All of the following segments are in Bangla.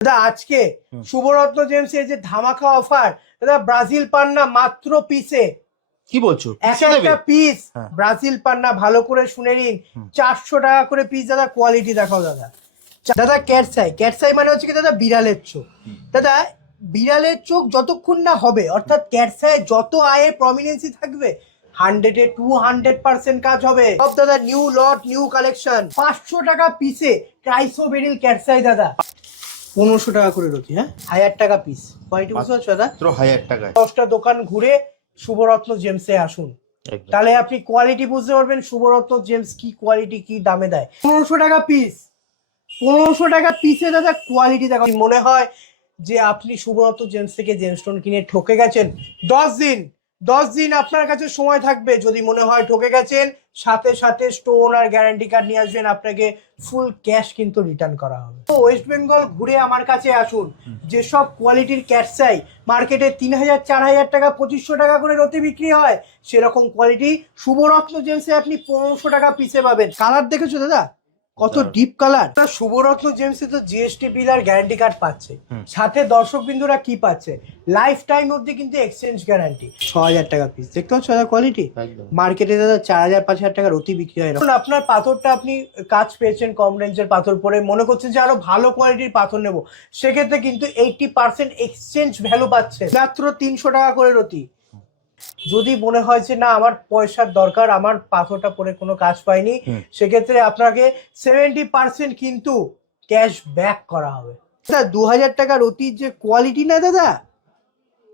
দাদা আজকে শুভরত্ন জেমস এর যে ধামাকা অফার, দাদা ব্রাজিল পান্না মাত্র পিসে। কি বলছো? একটা পিস ব্রাজিল পান্না, ভালো করে শুনে নিন, 400 টাকা করে পিস। দাদা কোয়ালিটি দেখাও দাদা। দাদা ক্যাটসাই, ক্যাটসাই মানে হচ্ছে কি দাদা বিড়ালের চোখ। দাদা বিড়ালের চোখ যতক্ষণ না হবে, অর্থাৎ ক্যাটসাই যত আয়ে প্রমিনেন্সি থাকবে, 100-এ 200% কাজ হবে। সব দাদা নিউ লট, নিউ কালেকশন। 500 টাকা পিসে ট্রাইসোবেরিল ক্যাটসাই দাদা, 1500 টাকা করে রতি। 1000 টাকা পিস। কোয়ালিটি বুঝতে পারছো দাদা? 1000 টাকায় 10টা দোকান ঘুরে শুভরত্ন জেমসে আসুন, তাহলে আপনি কোয়ালিটি বুঝতে পারবেন শুভরত্ন জেমস কি কোয়ালিটি, কি দামে দেয়। 1500 টাকা পিস, 1500 টাকা পিসে দাদা কোয়ালিটি দেখো। মনে হয় যে আপনি শুভরত্ন জেমস থেকে জেমস্টোন কিনে ঠকে গেছেন, 10 দিন আপনার কাছে সময় থাকবে। যদি মনে হয় ঠকে গেছেন, সাথে সাথে স্টোন আর গ্যারান্টি কার্ড নিয়ে আসবেন, আপনাকে ফুল ক্যাশ কিন্তু রিটার্ন করা হবে। তো ওয়েস্ট বেঙ্গল ঘুরে আমার কাছে আসুন। যেসব কোয়ালিটির ক্যাটসাই মার্কেটে 3000, 4000 টাকা, 2500 টাকা করে রতি বিক্রি হয়, সেরকম কোয়ালিটি শুভরত্ন জেমসে আপনি 1500 টাকা পিসে পাবেন। কালার দেখেছো দাদা কত ডিপ কালার? শুভরত্ন জেমসে তো জিএসটি বিল আর গ্যারান্টি কার্ড পাচ্ছে, সাথে দর্শক বিন্দুরা কি পাচ্ছে, লাইফ টাইম অবধি কিন্তু এক্সচেঞ্জ গ্যারান্টি। 6000 টাকা পিস, দেখতে পাচ্ছ দাদা কোয়ালিটি? মার্কেটে দাদা 4000, 5000 টাকা রতি বিক্রি হয়। এখন আপনার পাথরটা আপনি কাজ পেয়েছেন কম রেঞ্জের পাথর পরে, মনে করছেন যে আরো ভালো কোয়ালিটির পাথর নেব, সেক্ষেত্রে কিন্তু 80% এক্সচেঞ্জ ভ্যালু পাচ্ছে, মাত্র 300 টাকা করে রতি। যদি মনে হয় যে না আমার পয়সার দরকার, আমার পাথরটা পরে কোনো কাজ পাইনি, সেক্ষেত্রে আপনাকে 70% কিন্তু ক্যাশ ব্যাক করা হবে। দাদা 2000 টাকা রতির যে কোয়ালিটি না দাদা,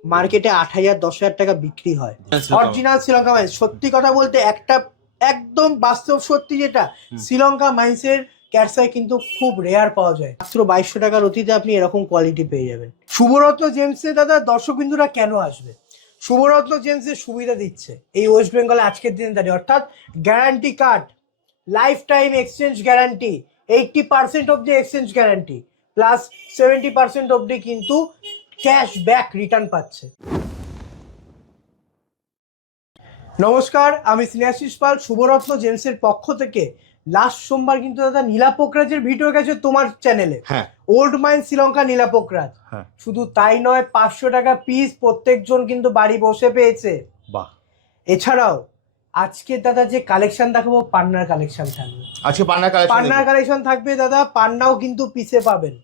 মার্কেটে 8000, 10000 টাকা বিক্রি হয়। অরিজিনাল শ্রীলঙ্কা মাইন্স, সত্যি কথা বলতে একটা একদম বাস্তব সত্যি, যেটা শ্রীলঙ্কা মাইন্সের ক্যাটসাই কিন্তু খুব রেয়ার পাওয়া যায়। মাত্র 2200 টাকা রতিতে আপনি এরকম কোয়ালিটি পেয়ে যাবেন। শুভরত্ন জেমসে দাদা দর্শক বিন্দুরা কেন আসবে? শুভরত্ন জেমসের সুবিধা দিচ্ছে এই ওয়েস্ট বেঙ্গলে আজকের দিনে দাঁড়িয়ে, অর্থাৎ guarantee card, life time exchange guarantee, 80% অব্দি এক্সচেঞ্জ গ্যারান্টি, প্লাস 70% অব্দি কিন্তু ক্যাশ ব্যাক রিটার্ন পাচ্ছে। নমস্কার, আমি স্নেহাশিস পাল। শুভরত্ন জেমসের পক্ষ থেকে লাস্ট সোমবার কিন্তু দাদা নীলাপোকরাজের ভিডিও গেছে তোমার চ্যানেলে, ওল্ড মাইন শ্রীলঙ্কা নীলাপোকরাজ। শুধু তাই নয়, 500 টাকা পিস প্রত্যেকজন কিন্তু বাড়ি বসে পেয়েছে। বাহ। এছাড়াও আজকে দাদা যে কালেকশন দেখাবো, পান্নার কালেকশন থাকবে। আজকে পান্নার কালেকশন থাকবে দাদা, পান্নাও কিন্তু পিসে পাবেন।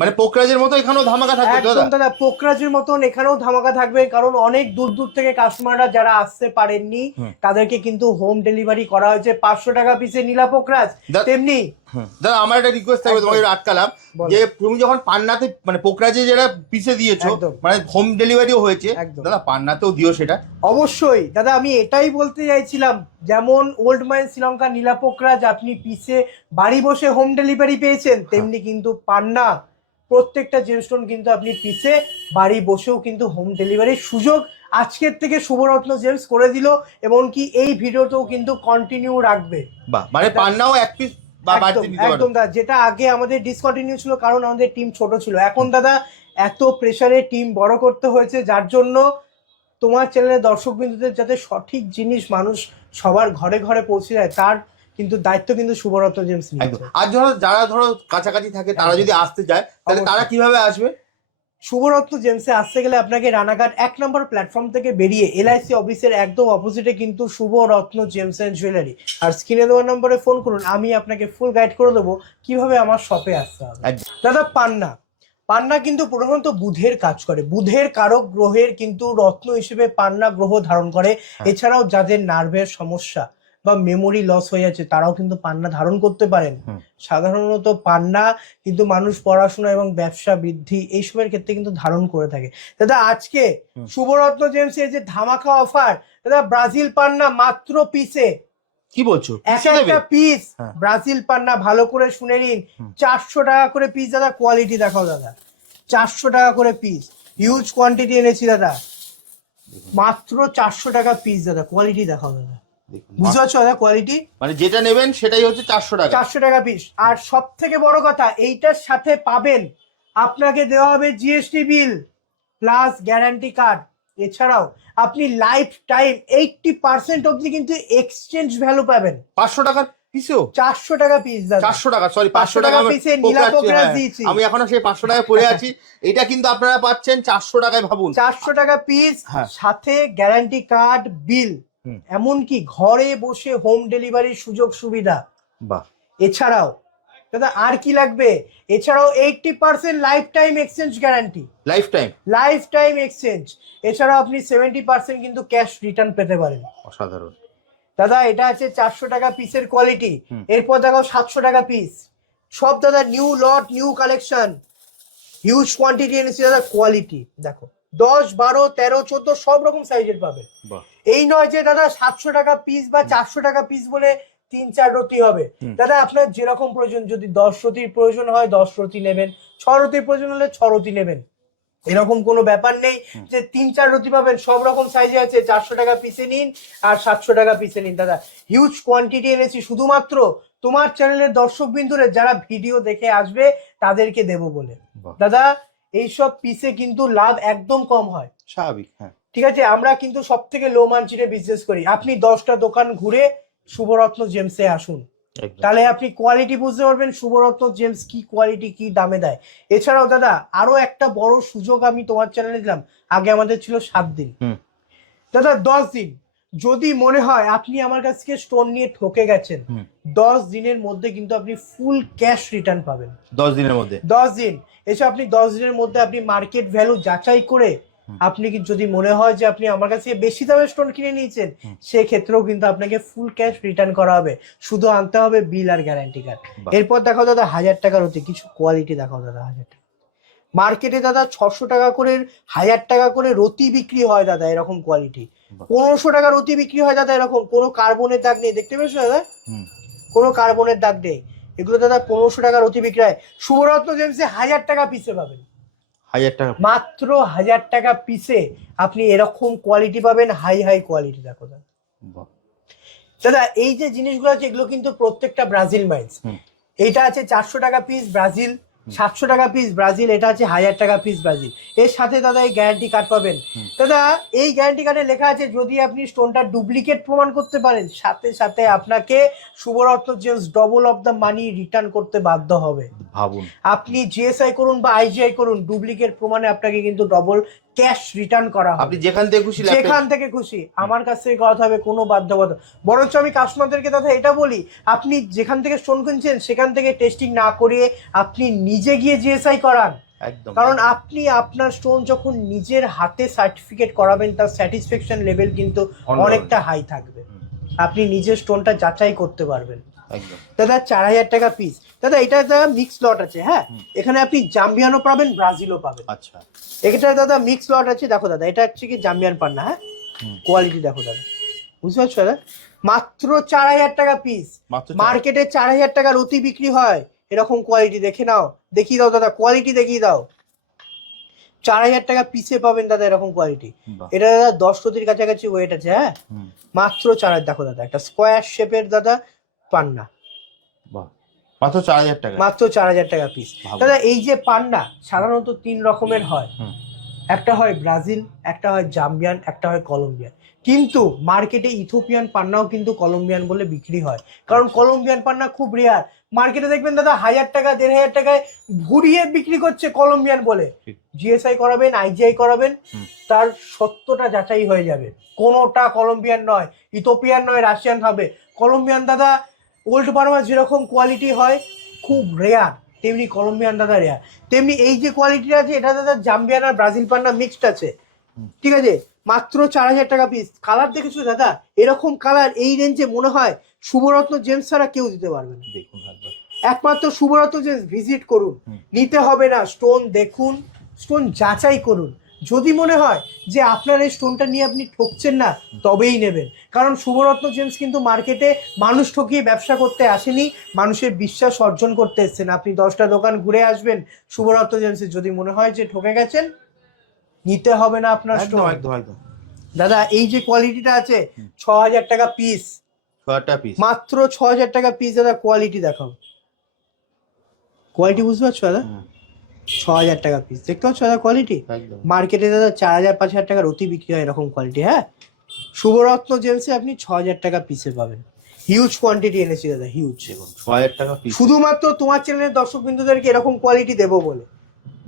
মানে পোকরাজের মতো এখানেও ধামাকা থাকবে একদম দাদা, পোকরাজের মতন এখানেও ধামাকা থাকবে, কারণ অনেক দূর দূর থেকে কাস্টমাররা যারা আসতে পারেননি তাদেরকে কিন্তু হোম ডেলিভারি করা হয়েছে 500 টাকা পিসে নীলা পোকরাজ। তেমনি দাদা আমার একটা রিকোয়েস্ট থাকবে, তোমাকে আটকালাম, যে তুমি যখন পান্নাতে মানে পোকরাজে যেটা পিসে দিয়েছো, মানে হোম ডেলিভারিও হয়েছে, দাদা পান্নাতেও দিও সেটা। অবশ্যই দাদা, আমি এটাই বলতে চাইছিলাম, যেমন ওল্ড মাইন শ্রীলঙ্কা নীলা পোকরাজ আপনি পিসে বাড়ি বসে হোম ডেলিভারি পেয়েছেন, তেমনি কিন্তু পান্না প্রত্যেকটা জেমস্টোন কিন্তু আপনি পিসে বাড়ি বসেও কিন্তু হোম ডেলিভারির সুযোগ আজকের থেকে শুভরত্ন জেমস করে দিল, এমনকি এই ভিডিওতেও কিন্তু কন্টিনিউ রাখবে। মানে পান্নাও এক পিস একদম দাদা, যেটা আগে আমাদের ডিসকন্টিনিউ ছিল কারণ আমাদের টিম ছোট ছিল, এখন দাদা এত প্রেসারে টিম বড় করতে হয়েছে, যার জন্য তোমার চ্যানেলের দর্শক বিন্দুদের যাতে সঠিক জিনিস মানুষ সবার ঘরে ঘরে পৌঁছে যায়, তার কিন্তু দায়িত্ব কিন্তু শুভরত্ন জেমস নিয়েছে। আর যারা ধরো কাছাকাছি থাকে, তারা যদি আসতে চায় তাহলে তারা কিভাবে আসবে? শুভরত্ন জেমসে আসতে গেলে আপনাকে রানাঘাট 1 নম্বর প্ল্যাটফর্ম থেকে বেরিয়ে এলআইসি অফিসের একদম অপোজিটে কিন্তু শুভরত্ন জেমস এন্ড জুয়েলারি, আর স্ক্রিনে দেওয়া নম্বরে ফোন করুন, আমি আপনাকে ফুল গাইড করে দেবো কিভাবে আমার শপে আসতে হবে। দাদা পান্না কিন্তু প্রধানত বুধের কাজ করে, বুধের কারক গ্রহের কিন্তু রত্ন হিসেবে পান্না গ্রহ ধারণ করে। এছাড়াও যাদের নার্ভের সমস্যা বা মেমোরি লস হয়ে যাচ্ছে, তারাও কিন্তু পান্না ধারণ করতে পারেন। সাধারণত পান্না কিন্তু মানুষ পড়াশোনা এবং ব্যবসা বৃদ্ধি এইসবের ক্ষেত্রে কিন্তু ধারণ করে থাকে। দাদা আজকে শুভরত্ন জেমস এর যে ধামাকা অফার, দাদা ব্রাজিল পান্না মাত্র পিসে। কি বলছো? একটা পিস ব্রাজিল পান্না, ভালো করে শুনে নিন, 400 টাকা করে পিস। দাদা কোয়ালিটি দেখাও দাদা, 400 টাকা করে পিস, হিউজ কোয়ান্টিটি এনেছি দাদা, মাত্র 400 টাকা পিস। দাদা কোয়ালিটি দেখাও দাদা, বুঝতে পারছো দাদা কোয়ালিটি? মানে যেটা নেবেন সেটাই হচ্ছে 400 টাকা, 400 টাকা পিস। আর সব থেকে বড় কথা, এইটার সাথে পাবেন, আপনাকে দেওয়া হবে GST bill plus guarantee card. এছাড়াও আপনি লাইফ টাইম 80% অবধি কিন্তু এক্সচেঞ্জ ভ্যালু পাবেন। 500 টাকার পিসেও 400 টাকা পিস দাদা। 400 টাকা, সরি 500 টাকা পিসে নীলা পোকরাজ দিয়েছি আমি এখনো সেই 500 টাকায় পড়ে আছি। এটা কিন্তু আপনারা পাচ্ছেন 400 টাকায়, ভাবুন 400 টাকা পিস, সাথে গ্যারান্টি কার্ড, বিল, এমনকি ঘরে বসে হোম ডেলিভারির সুযোগ সুবিধা। বাহ। এছাড়াও দাদা আর কি লাগবে, এছাড়াও 80% life time exchange guarantee, life time exchange. এছাড়াও আপনি 70% কিন্তু ক্যাশ রিটার্ন পেতে পারেন। অসাধারণ দাদা। এটা আছে 400 টাকা পিসের কোয়ালিটি। এরপর দেখো 700 টাকা পিস, সব দাদা নিউ লট, নিউ কালেকশন, হিউজ কোয়ান্টিটি এনেছি দাদা। কোয়ালিটি দেখো 10, 12, 13, 14 সব রকম সাইজের পাবেন। এই নয় যে দাদা 700 টাকা পিস বা 400 টাকা পিস বলে 3-4 রতি হবে। দাদা আপনার যেরকম প্রয়োজন, যদি 10 রতির প্রয়োজন হয় 10 রতি নেবেন, 6 রতির প্রয়োজন হলে 6 রতি নেবেন, এরকম কোনো ব্যাপার নেই যে 3-4 রতি পাবেন। সব রকম সাইজে আছে। 400 টাকা পিসে নিন আর 700 টাকা পিসে নিন দাদা। হিউজ কোয়ান্টিটি এনেছি শুধুমাত্র তোমার চ্যানেলের দর্শক বিন্দুরে যারা ভিডিও দেখে আসবে তাদেরকে দেবো বলে। দাদা এইসব পিসে কিন্তু লাভ একদম কম হয়, স্বাভাবিক। ঠিক আছে, আমরা কিন্তু সব থেকে লো মার্জিনে বিজনেস করি। আপনি 10টা দোকান ঘুরে শুভরত্ন জেমসে আসুন, তাহলে আপনি কোয়ালিটি বুঝতে পারবেন শুভরত্ন জেমস কি কোয়ালিটি, কি দামে দেয়। এছাড়াও দাদা আরো একটা বড় সুযোগ আমি তোমার চ্যানেলে দিলাম। আগে আমাদের ছিল 7 দিন, দাদা 10 দিন। যদি মনে হয় আপনি আমার কাছ থেকে স্টোন নিয়ে ঠকে গেছেন, 10 দিনের মধ্যে কিন্তু আপনি ফুল ক্যাশ রিটার্ন পাবেন। 10 দিনের মধ্যে, 10 দিন। এসে আপনি 10 দিনের মধ্যে আপনি মার্কেট ভ্যালু যাচাই করে, আপনি কি যদি মনে হয় যে আপনি আমার কাছে বেশি দামে স্টোন কিনে নিয়েছেন, সেক্ষেত্রেও কিন্তু আপনাকে ফুল ক্যাশ রিটার্ন করা হবে। শুধু আনতে হবে বিল আর গ্যারান্টি কার্ড। এরপর দেখো দাদা 1000 টাকার অতি কিছু কোয়ালিটি দেখাও দাদা। 1000 টাকা মার্কেটে দাদা 600 টাকা করে, 1000 টাকা করে রতি বিক্রি হয় দাদা। এরকম কোয়ালিটি 1500 টাকা রতি বিক্রি হয় দাদা। এরকম কোনো কার্বনের দাগ নেই, দেখতে পেয়েছো দাদা, কোনো কার্বনের দাগ নেই। এগুলো দাদা 1500 টাকা রতি বিক্রি হয়। শুভরত্ন জেমসে 1000 টাকা পিসে পাবেন। 1000 টাকা মাত্র 1000 টাকা পিসে আপনি এরকম কোয়ালিটি পাবেন। হাই কোয়ালিটি দেখো দাদা। দাদা এই যে জিনিসগুলো আছে এগুলো কিন্তু প্রত্যেকটা ব্রাজিল মাইন্স। এটা আছে 400 টাকা পিস ব্রাজিল, 700 টাকা পিস ব্রাজিল, এটা আছে 1000 টাকা পিস ব্রাজিল। এর সাথে দাদা এই গ্যারান্টি কার্ড পাবেন। দাদা এই গ্যারান্টি কার্ডে লেখা আছে যদি আপনি স্টোনটা ডুপ্লিকেট প্রমাণ করতে পারেন, সাথে সাথে আপনাকে Shubharatna gems double of the money return করতে বাধ্য হবে। ভাবুন, আপনি জিএসআই করুন বা আইজিআই করুন, ডুপ্লিকেট প্রমাণে আপনাকে কিন্তু ডবল ক্যাশ রিটার্ন করা হবে। আপনি যেখান থেকে খুশি, যেখান থেকে খুশি আমার কাছ থেকে করাতে হবে, কোনো বাধ্যবাধকতা। বরঞ্চ আমি কাস্টমারদেরকে দাদা এটা বলি, আপনি যেখান থেকে স্টোন কিনছেন সেখান থেকে টেস্টিং না করিয়ে আপনি নিজে গিয়ে জিএসআই করান। কারণ আপনি আপনার স্টোন যখন নিজের হাতে সার্টিফিকেট করাবেন, তার স্যাটিসফ্যাকশন লেভেল কিন্তু অনেকটা হাই থাকবে। আপনি নিজের স্টোনটা যাচাই করতে পারবেন। দাদা 4000 টাকা পিস। দাদা এটা দাদা মিক্স লট আছে। হ্যাঁ, এখানে আপনি জাম্বিয়ানও পাবেন, ব্রাজিলও পাবেন। আচ্ছা, এটা দাদা মিক্স লট আছে। দেখো দাদা এটা হচ্ছে কি জাম্বিয়ান পান্না। হ্যাঁ, কোয়ালিটি দেখো দাদা, বুঝতে পারছো দাদা। মাত্র 4000 টাকা পিস। মার্কেটে 4000 টাকা রতি বিক্রি হয়। এরকম কোয়ালিটি দেখে নাও, দেখিয়ে দাও দাদা, কোয়ালিটি দেখিয়ে দাও। 4000 টাকা পিসে পাবেন দাদা এরকম কোয়ালিটি। এটা দাদা 10 রতির কাছাকাছি ওয়েট আছে। হ্যাঁ, মাত্র 4000। দেখো দাদা একটা স্কোয়ার শেপের দাদা পান্না, মাত্র 4000 টাকা, মাত্র 4000 টাকা পিস। দাদা এই যে পান্না সাধারণত 3 রকমের হয়। একটা হয় ব্রাজিল, একটা হয় জাম্বিয়ান, একটা হয় কলম্বিয়ান। কিন্তু মার্কেটে ইথিওপিয়ান পান্নাও কিন্তু কলম্বিয়ান বলে বিক্রি হয়, কারণ কলম্বিয়ান পান্না খুব রেয়ার। মার্কেটে দেখবেন দাদা 1000 টাকা 1500 টাকায় ঘুরিয়ে বিক্রি করছে কলম্বিয়ান বলে। জিএসআই করাবেন, আইজিআই করাবেন, তার সত্যটা যাচাই হয়ে যাবে। কোনোটা কলম্বিয়ান নয়, ইথিওপিয়ান নয়, রাশিয়ান হবে। কলম্বিয়ান দাদা ওল্ড বার্মা যেরকম কোয়ালিটি হয় খুব রেয়ার, তেমনি কলম্বিয়ান দাদা রেয়ার। তেমনি এই যে কোয়ালিটিটা আছে এটা দাদা জাম্বিয়ান আর ব্রাজিল পান্না মিক্সড আছে। ঠিক আছে, মাত্র 4000 টাকা পিস। কালার দেখেছো দাদা, এরকম কালার এই রেঞ্জে মনে হয় শুভরত্ন জেমস ছাড়া কেউ দিতে পারবে না। দেখুন একমাত্র শুভরত্ন জেমস ভিজিট করুন, নিতে হবে না, স্টোন দেখুন, স্টোন যাচাই করুন। যদি মনে হয় যে আপনার এই স্টোনটা নিয়ে আপনি ঠকছেন না, তবেই নেবেন। কারণ শুভরত্ন জেমস কিন্তু মার্কেটে মানুষ ঠকিয়ে ব্যবসা করতে আসেনি, মানুষের বিশ্বাস অর্জন করতে এসেছেন। আপনি 10টা দোকান ঘুরে আসবেন শুভরত্ন জেমসে, যদি মনে হয় যে ঠকে গেছেন, নিতে হবে না আপনার স্টোন। একদম। দাদা এই যে কোয়ালিটিটা আছে 6000 টাকা পিস, মাত্র 6000 টাকা পিস। দাদা কোয়ালিটি দেখাও, কোয়ালিটি বুঝতে পারছো দাদা? 6000 টাকা পিস, দেখতে পাচ্ছ দাদা কোয়ালিটি? মার্কেটে দাদা 4000-5000 টাকার অতি বিক্রি হয় এরকম কোয়ালিটি। হ্যাঁ, শুভরত্ন জেমসে আপনি 6000 টাকা পিসে পাবেন। হিউজ কোয়ান্টিটি এনেছি দাদা, হিউজ। 6000 টাকা পিস, শুধুমাত্র তোমার চ্যানেলের দর্শক বিন্দুদেরকে এরকম কোয়ালিটি দেবো বলে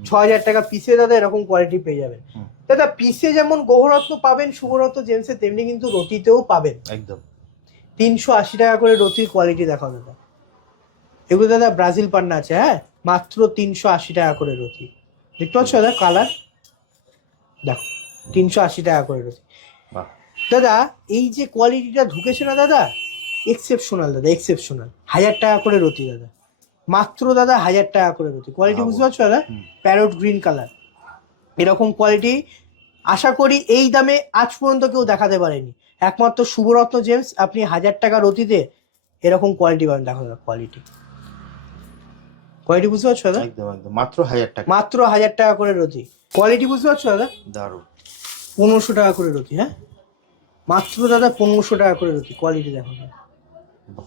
6000 টাকা পিসে দাদা এরকম কোয়ালিটি পেয়ে যাবেন। দাদা পিসে যেমন গহরত্ন পাবেন শুভরত্ন জেমসে, তেমনি কিন্তু রতিতেও পাবেন একদম। 380 টাকা করে রতির কোয়ালিটি দেখাও দাদা। এগুলো দাদা ব্রাজিল পান্না আছে, হ্যাঁ, মাত্র 380 টাকা করে রতি। দেখতে পাচ্ছ দাদা কালার, দেখো 380 টাকা করে রতি। দাদা এই যে কোয়ালিটিটা ঢুকেছে না দাদা, এক্সেপশনাল দাদা, এক্সেপশনাল। 1000 টাকা করে রতি দাদা, মাত্র দাদা 1000 টাকা করে রতি। কোয়ালিটি বুঝতে পারছো দাদা, প্যারট গ্রিন কালার। এরকম কোয়ালিটি আশা করি এই দামে আজ পর্যন্ত কেউ দেখাতে পারেনি, একমাত্র শুভরত্ন জেমস। আপনি 1000 টাকা রতিতে এরকম কোয়ালিটি পাবেন। দেখো দাদা কোয়ালিটি, কোয়ালিটি বুঝতে পারছো দাদা, একদম একদম মাত্র 1000 টাকা, মাত্র 1000 টাকা করে রতি। কোয়ালিটি বুঝতে পারছো দাদা, দারুণ। 1500 টাকা করে রতি, হ্যাঁ, মাত্র দাদা 1500 টাকা করে রতি। কোয়ালিটি দেখো দাদা,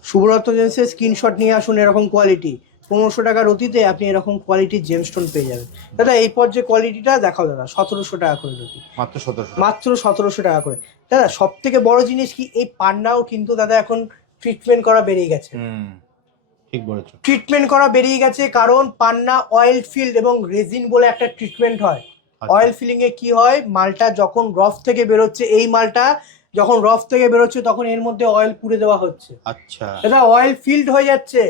শুভরত্ন জেমসের স্ক্রিনশট নিয়ে আসুন। এরকম কোয়ালিটি 1500 টাকা রতিতে আপনি এরকম কোয়ালিটির জেমস্টোন পেয়ে যাবেন। দাদা এই পর্যায়ে কোয়ালিটিটা দেখাও দাদা, 1700 টাকা করে রতি, মাত্র 1700, মাত্র 1700 টাকা করে। দাদা সব থেকে বড় জিনিস কি, এই পান্নাও কিন্তু দাদা এখন ট্রিটমেন্ট করা বেরিয়ে গেছে। ঠিক বলেছো, ট্রিটমেন্ট করা বেরিয়ে গেছে, কারণ পান্না অয়েল ফিল্ড এবং রেজিন বলে একটা ট্রিটমেন্ট হয়। অয়েল ফিলিং এ কি হয়, মালটা যখন রফ থেকে বেরোচ্ছে, এই মালটা যখন রফ থেকে বেরোচ্ছে তখন এর মধ্যে অয়েল পুড়ে দেওয়া হচ্ছে। আচ্ছা, এটা অয়েল ফিল্ড হয়ে যাচ্ছে।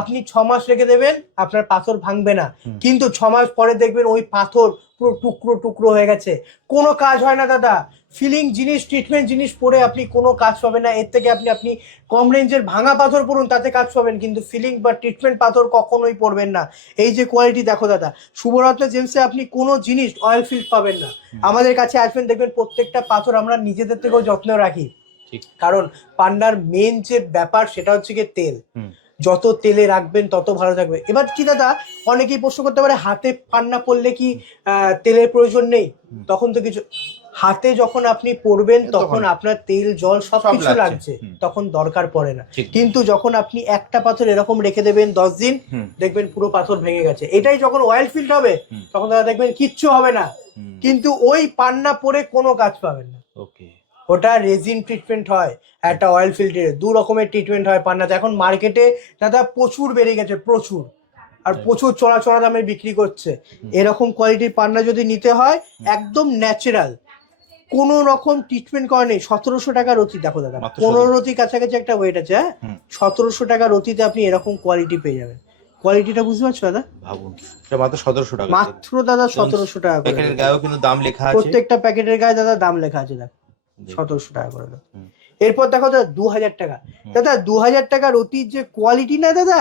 আপনি 6 মাস রেখে দেবেন, আপনার পাথর ভাঙবে না, কিন্তু 6 মাস পরে দেখবেন ওই পাথর পুরো টুকরো টুকরো হয়ে গেছে। কোনো কাজ হয় না দাদা। ফিলিং জিনিস, ট্রিটমেন্ট জিনিস পরে আপনি কোনো কাজ পাবেন না। এর থেকে আপনি কম রেঞ্জের ভাঙা পাথর পড়ুন, তাতে কাজ পাবেন, কিন্তু ফিলিং বা ট্রিটমেন্ট পাথর কখনোই পড়বেন না। এই যে কোয়ালিটি দেখো দাদা, শুভরত্ন জেমসে আপনি কোনো জিনিস অয়েল ফিল্ড পাবেন না। আমাদের কাছে আসবেন, দেখবেন প্রত্যেকটা পাথর আমরা নিজেদের থেকেও যত্ন রাখি, কারণ পান্নার মেন যে ব্যাপার সেটা হচ্ছে গিয়ে তেল। যত তেলে রাখবেন তত ভালো থাকবে। এবার কি দাদা, অনেকেই প্রশ্ন করতে পারে হাতে পান্না পড়লে কি তেলের প্রয়োজন নেই? তখন তো কিছু, হাতে যখন আপনি পড়বেন তখন আপনার তেল জল সবকিছু লাগছে, তখন দরকার পড়ে না। কিন্তু যখন আপনি একটা পাথর এরকম রেখে দেবেন 10 দিন, দেখবেন পুরো পাথর ভেঙে গেছে। এটাই যখন অয়েল ফিল্ড হবে তখন দাদা দেখবেন কিচ্ছু হবে না, কিন্তু ওই পান্না পরে কোনো কাজ পাবেন না। ওকে, ওটা রেজিন ট্রিটমেন্ট হয়, একটা অয়েল ফিল্টারে 2 রকমের ট্রিটমেন্ট হয় পান্নাতে। এখন মার্কেটে দাদা প্রচুর বেড়ে গেছে, প্রচুর, আর প্রচুর চড়া দামে বিক্রি করছে। এরকম কোয়ালিটির পান্না যদি নিতে হয়, একদম ন্যাচারাল, কোনো রকম ট্রিটমেন্ট করা নেই, 1700 টাকা রতি। দেখো দাদা 15 রতির কাছাকাছি একটা ওয়েট আছে, হ্যাঁ, 1700 টাকা রতিতে আপনি এরকম কোয়ালিটি পেয়ে যাবেন। কোয়ালিটিটা বুঝতে পারছো দাদা, ভাবুন, এটা মাত্র 1700 টাকা, মাত্র দাদা 1700 টাকা করে। প্যাকেটের গায়েও কিন্তু দাম লেখা আছে, প্রত্যেকটা প্যাকেটের গায়ে দাদা দাম লেখা আছে, দেখো 1700 টাকা করে। এরপর দেখো দাদা 2000 টাকা। দাদা 2000 টাকা রতির যে কোয়ালিটি না দাদা,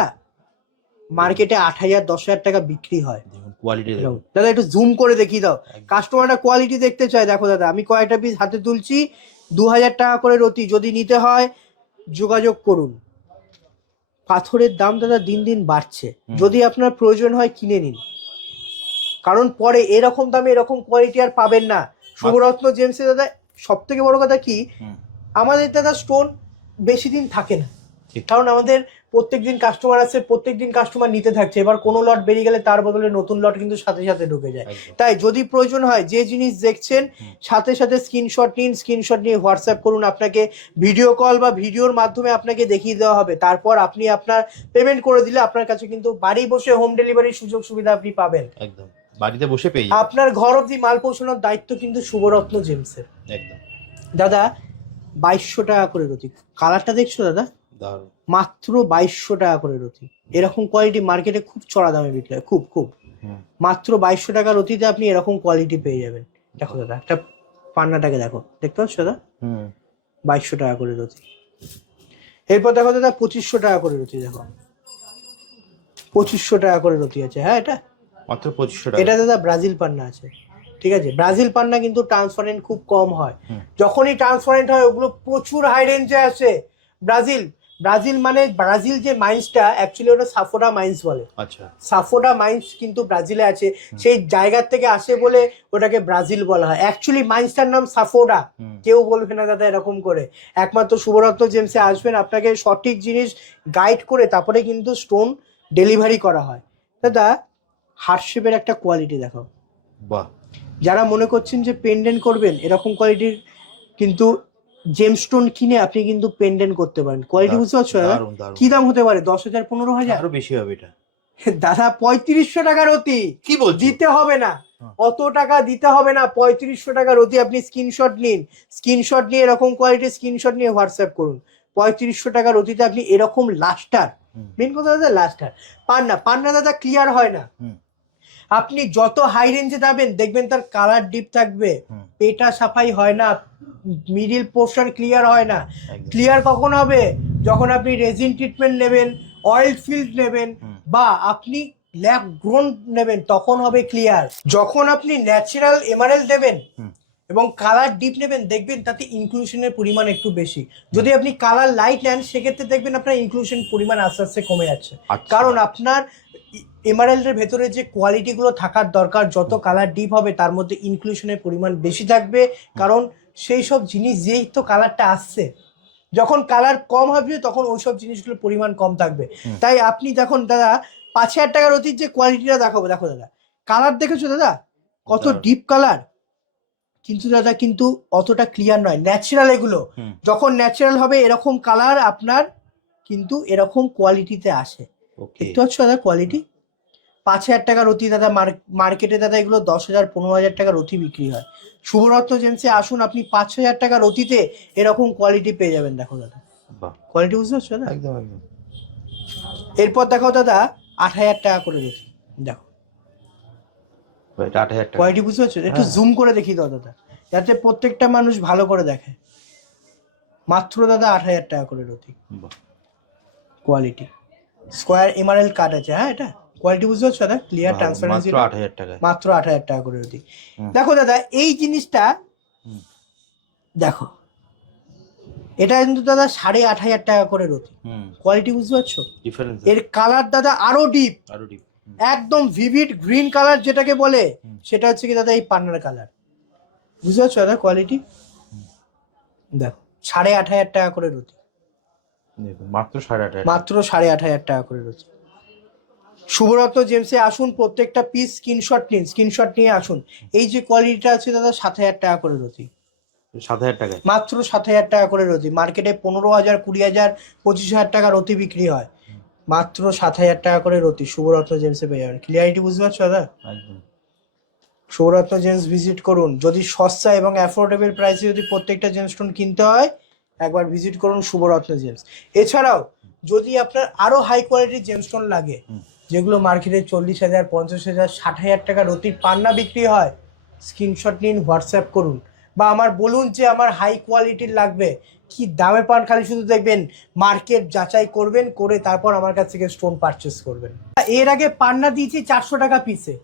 মার্কেটে 8000 10,000 টাকা বিক্রি হয়। কোয়ালিটি দাদা একটু জুম করে দেখিয়ে দাও, কাস্টমাররা কোয়ালিটি দেখতে চায়। দেখো দাদা আমি কয়েকটা পিস হাতে তুলছি, 2000 টাকা করে রতি। যদি নিতে হয় যোগাযোগ করুন। পাথরের দাম দাদা দিন দিন বাড়ছে, যদি আপনার প্রয়োজন হয় কিনে নিন, কারণ পরে এরকম দামে এরকম কোয়ালিটি আর পাবেন না। শুভরত্ন জেমসে দাদা সব থেকে বড় কথা কি, আমাদের দাদা স্টোন বেশি দিন থাকে না, কারণ আমাদের প্রত্যেকদিন কাস্টমার আছে, প্রত্যেকদিন কাস্টমার নিতে থাকছে। এবার কোনো লট বেরিয়ে গেলে তার বদলে নতুন লট কিন্তু সাথে সাথে ঢুকে যায়। তাই যদি প্রয়োজন হয়, যে জিনিস দেখছেন সাথে সাথে স্ক্রিনশট নিন, স্ক্রিনশট নিয়ে হোয়াটসঅ্যাপ করুন। আপনাকে ভিডিও কল বা ভিডিওর মাধ্যমে আপনাকে দেখিয়ে দেওয়া হবে, তারপর আপনি আপনার পেমেন্ট করে দিলে আপনার কাছে কিন্তু বাড়ি বসে হোম ডেলিভারির সুযোগ সুবিধা আপনি পাবেন। একদম বাড়িতে বসে পেয়ে যাবেন। আপনার ঘর অবধি মাল পৌঁছানোর দায়িত্ব কিন্তু শুভরত্ন জেমসের। একদম দাদা 2200 টাকা করে রতি। কালারটা দেখছো দাদা, মাত্র 2200 টাকা করে রতি। এরকম কোয়ালিটি মার্কেটে খুব চড়া দামে বিক্রি হয়, খুব খুব। মাত্র 2200 টাকা রতিতে আপনি এরকম কোয়ালিটি পেয়ে যাবেন। দেখো দাদা একটা পান্নাটাকে দেখো, দেখতে পাচ্ছ দাদা, 2200 টাকা করে রতি। এরপর দেখো দাদা 2500 টাকা করে রতি। দেখো 2500 টাকা করে রতি আছে, হ্যাঁ, এটা মাত্র 2500 টাকা। এটা দাদা ব্রাজিল পান্না আছে, ঠিক আছে। ব্রাজিল পান্না কিন্তু ট্রান্সপারেন্ট খুব কম হয়, যখনই ট্রান্সপারেন্ট হয় ওগুলো প্রচুর হাই রেঞ্জে আসে। ব্রাজিল মানে ব্রাজিল যে মাইন্সটা অ্যাকচুয়ালি ওটা সাফোডা মাইন্স বলে। আচ্ছা, সাফোডা মাইন্স কিন্তু ব্রাজিলে আছে, সেই জায়গার থেকে আসে বলে ওটাকে ব্রাজিল বলা হয়। অ্যাকচুয়ালি মাইন্সটার নাম সাফোডা, কেউ বলবে না দাদা এরকম করে। একমাত্র শুভরত্ন জেমসে আসবেন, আপনাকে সঠিক জিনিস গাইড করে তারপরে কিন্তু স্টোন ডেলিভারি করা হয়। দাদা হার্ট শেপের একটা কোয়ালিটি দেখো, বাহ। যারা মনে করছেন যে পেন্ডেন্ট করবেন, এরকম কোয়ালিটির কিন্তু জেমস্টোন কিনে আপনি কিন্তু পেন্ডেন্ট করতে পারেন। কোয়ালিটি বুঝতে পারছো দাদা? কি দাম হতে পারে? 10,000 15,000? আরো বেশি হবে এটা দাদা 3500 টাকার অতি কি বলছো? দিতে হবে না, অত টাকা দিতে হবে না। 3500 টাকার অতি আপনি স্ক্রিনশট নিন, স্ক্রিনশট নিয়ে এরকম কোয়ালিটির স্ক্রিনশট নিয়ে হোয়াটসঅ্যাপ করুন। 3500 টাকার অতিতে আপনি এরকম লাস্টার, মেন কথা দাদা লাস্টার পান্না, পান্না দাদা ক্লিয়ার হয় না। আপনি যত হাই রেঞ্জে যাবেন দেখবেন তার কালার ডিপ থাকবে, পেটা সাফাই হয় না, মিডিল পোর্শন ক্লিয়ার হয় না। ক্লিয়ার কখন হবে? যখন আপনি রেজিন ট্রিটমেন্ট নেবেন, অয়েল ফিল্ড নেবেন, বা আপনি ল্যাব গ্রোন নেবেন, তখন হবে ক্লিয়ার। যখন আপনি ন্যাচারাল এমারেল্ড নেবেন এবং কালার ডিপ নেবেন দেখবেন তাতে ইনক্লুশনের পরিমাণ একটু বেশি। যদি আপনি কালার লাইট নেন সেক্ষেত্রে দেখবেন আপনার ইনক্লুশন পরিমাণ আস্তে আস্তে কমে যাচ্ছে। কারণ আপনার এমারেল্ডের ভেতরে যে কোয়ালিটিগুলো থাকার দরকার, যত কালার ডিপ হবে তার মধ্যে ইনক্লুশনের পরিমাণ বেশি থাকবে। কারণ সেই সব জিনিস যেই তো কালারটা আসছে, যখন কালার কম হবে তখন ওইসব জিনিসগুলোর পরিমাণ কম থাকবে। তাই আপনি দেখুন দাদা 5,000 টাকার অতীত যে কোয়ালিটিটা দেখাবো, দেখো দাদা কালার দেখেছো দাদা কত ডিপ কালার, কিন্তু দাদা কিন্তু অতটা ক্লিয়ার নয়। ন্যাচারাল এগুলো যখন ন্যাচারাল হবে এরকম কালার আপনার কিন্তু এরকম কোয়ালিটিতে আসে। দেখতে পাচ্ছ দাদা কোয়ালিটি? 5,000 টাকার অতি দাদা মার্কেটে দাদা এগুলো 10,000 15,000 টাকার অতি বিক্রি হয়। শুভরত্ন জেমসে আসুন, আপনি 5,000 টাকার অতিতে এরকম কোয়ালিটি পেয়ে যাবেন। দেখো দাদা কোয়ালিটি বুঝতে পারছো দাদা? একদম একদম। এরপর দেখো দাদা 8,000 টাকা করে রতি, দেখো কোয়ালিটি বুঝতে পারছো? একটু জুম করে দেখি দাও দাদা, যাতে প্রত্যেকটা মানুষ ভালো করে দেখে। মাত্র দাদা 8,000 টাকা করে রতি, কোয়ালিটি স্কোয়ার এমআরএল কার্ড আছে। হ্যাঁ, এটা কোয়ালিটি বুঝতে পারছো দাদা? ক্লিয়ার ট্রান্সপারেন্সি, মাত্র 8,000 টাকা করে রতি। দেখো দাদা এই জিনিসটা দেখো, এটা কিন্তু দাদা 8,500 টাকা করে রতি। কোয়ালিটি বুঝতে পারছো? এর কালার দাদা আরো ডিপ, একদম ভিভিড গ্রিন কালার যেটাকে বলে, সেটা হচ্ছে কি দাদা এই পান্নার কালার। বুঝতে পারছো দাদা কোয়ালিটি? দেখো 8,500 টাকা করে রতি, মাত্র 8,500, মাত্র 8,500 টাকা করে রতি। শুভরত্ন জেমসে আসুন, প্রত্যেকটা পিস স্ক্রিনশট নিন, স্ক্রিনশট নিয়ে আসুন। এই যে কোয়ালিটিটা আছে দাদা 7,000 টাকা করে রতি, 7,000 টাকা, মাত্র 7,000 টাকা করে রতি। মার্কেটে 15,000 20,000 25,000 টাকা রতি বিক্রি হয়, মাত্র 7,000 টাকা করে রতি শুভরত্ন জেমসে পেয়ে যাবেন। ক্লিয়ারিটি বুঝতে পারছো দাদা? একদম। শুভরত্ন জেমস ভিজিট করুন। যদি সস্তা এবং অ্যাফোর্ডেবল প্রাইসে যদি প্রত্যেকটা জেমস্টোন কিনতে হয় একবার ভিজিট করুন শুভরত্ন জেমস। এছাড়াও যদি আপনার আরো হাই কোয়ালিটির জেমস্টোন লাগে, যেগুলো মার্কেটে 40,000 50,000 60,000 টাকা রতির পান্না বিক্রি হয়, স্ক্রিনশট নিন, হোয়াটসঅ্যাপ করুন, বা আমার বলুন যে আমার হাই কোয়ালিটির লাগবে, কি দামে পান খালি শুধু দেখবেন, মার্কেট যাচাই করবেন, করে তারপর আমার কাছ থেকে স্টোন পারচেস করবেন। এর আগে পান্না দিয়েছি 400 টাকা পিসে,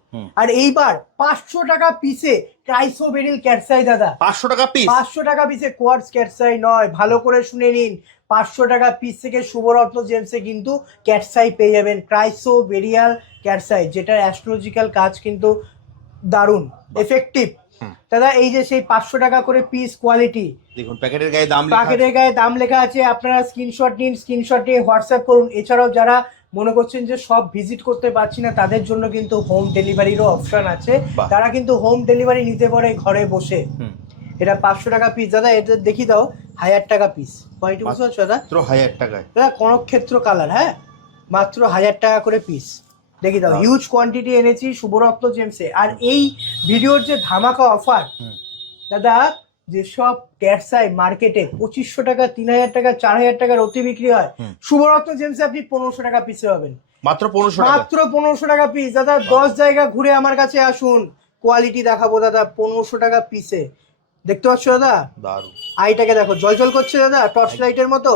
আর এইবার 500 টাকা পিসে ক্রাইসোবেরিল ক্যাটসাই দাদা। 500 টাকা পিস? 500 টাকা পিসে, কোয়ার্টজ ক্যাটসাই নয়, ভালো করে শুনে নিন। 500 টাকা পিস থেকে শুভরত্ন জেমসে কিন্তু ক্যাটসাই পেয়ে যাবেন, ক্রাইসোবেরিয়াল ক্যাটসাই, যেটার অ্যাস্ট্রোলজিক্যাল কাজ কিন্তু দারুণ এফেক্টিভ দাদা। এই যে সেই 500 টাকা করে পিস কোয়ালিটি, দেখুন প্যাকেটের গায়ে দাম লেখা আছে। আপনারা স্ক্রিনশট নিন, স্ক্রিনশট নিয়ে হোয়াটসঅ্যাপ করুন। এছাড়াও যারা মনে করছেন যে সব ভিজিট করতে পারছি না, তাদের জন্য কিন্তু হোম ডেলিভারিরও অপশন আছে। তারা কিন্তু হোম ডেলিভারি নিতে পারে ঘরে বসে। এটা 500 টাকা পিস দাদা, এটা দেখি দাও 1,000 টাকা পিস। কোয়ালিটি বুঝতে পারছো দাদা? মাত্র 1,000 টাকায় দাদা কনকক্ষেত্র কালার, হ্যাঁ মাত্র 1,000 টাকা করে পিস। দেখি দাও, হিউজ কোয়ান্টিটি এনেছি শুভরত্ন জেমসে। আর এই ভিডিওর যে ধামাকা অফার দাদা, যেসব ক্যাটসাই মার্কেটে 2,500 টাকা 3,000 টাকা 4,000 টাকার অতি বিক্রি হয়, শুভরত্ন জেমসে আপনি 1,500 টাকা পিসে পাবেন। মাত্র 1,500 টাকা, মাত্র 1,500 টাকা পিস দাদা। 10 জায়গা ঘুরে আমার কাছে আসুন, কোয়ালিটি দেখাবো দাদা। 1,500 টাকা পিসে, দেখতে পাচ্ছ দাদা? দারুণ। আইটাকে দেখো জল করছে দাদা, টর্চ লাইটের মতো।